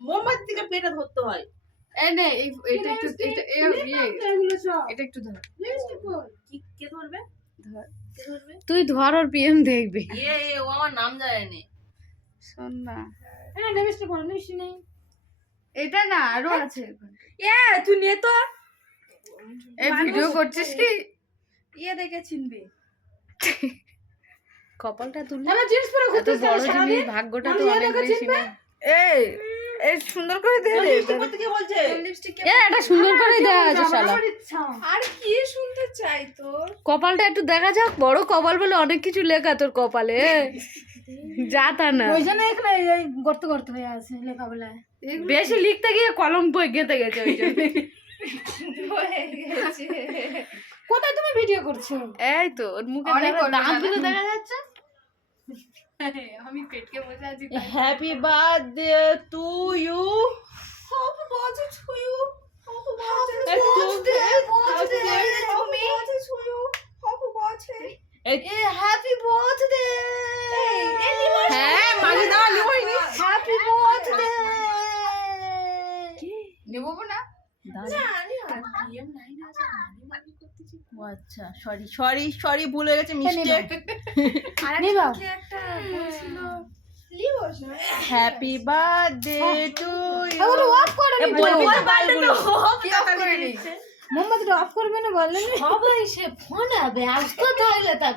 মোমবাতি থেকে পেটে ধরতে হয়। এই নে এটা একটু এটা একটু ধর। কে ধরবে? ধর কে ধরবে? তুই ধর ওর পিএম দেখবে। ও আমার নাম জানে। শোন না হ্যাঁ নেমিস্ট করো নিশ্চয় নেই। এটা না আরো আছে। তুই নিয়ে তো এই ভিডিও করছিস কি? দেখে চিনবে। কপালটা তুলে তাহলে জিন্স পরে এত ঘুরতে বড় জিনিস, ভাগ্যটা তো অনেক বেশি না। এই এই সুন্দর করে দে রে। লিপস্টিক পরতে কে বলছে? এটা সুন্দর করে দেয়া আছে শালা। আর কি শুনতে চাই তোর? কপালটা একটু দেখা যাক, বড় কপাল বলে অনেক কিছু লেখা তোর কপালে। যা তা না, ওই জন্য এখানে এই গর্ত গর্ত হয়ে আছে লেখা বলে। বেশি লিখতে গিয়ে কলম বই গেঁথে গেছে ওই জন্য। কোথায় তুমি ভিডিও করছো? এই তো ওর মুখে দাঁতগুলো দেখা যাচ্ছে। আমি পেটকে বসে আছি। Happy birthday to you. Happy birthday to you. Happy birthday to me. Happy birthday. Happy birthday. হ্যাঁ মাঝে দেওয়া লিখোইনি। Happy birthday. নেব না। আচ্ছা সরি ভুল হয়ে গেছে, mistake. Happy birthday to you. Off করে মোমবাতিটা অফ করবে না বললেন? সবাই সে ফোন ব্যস্ত থাকলে তার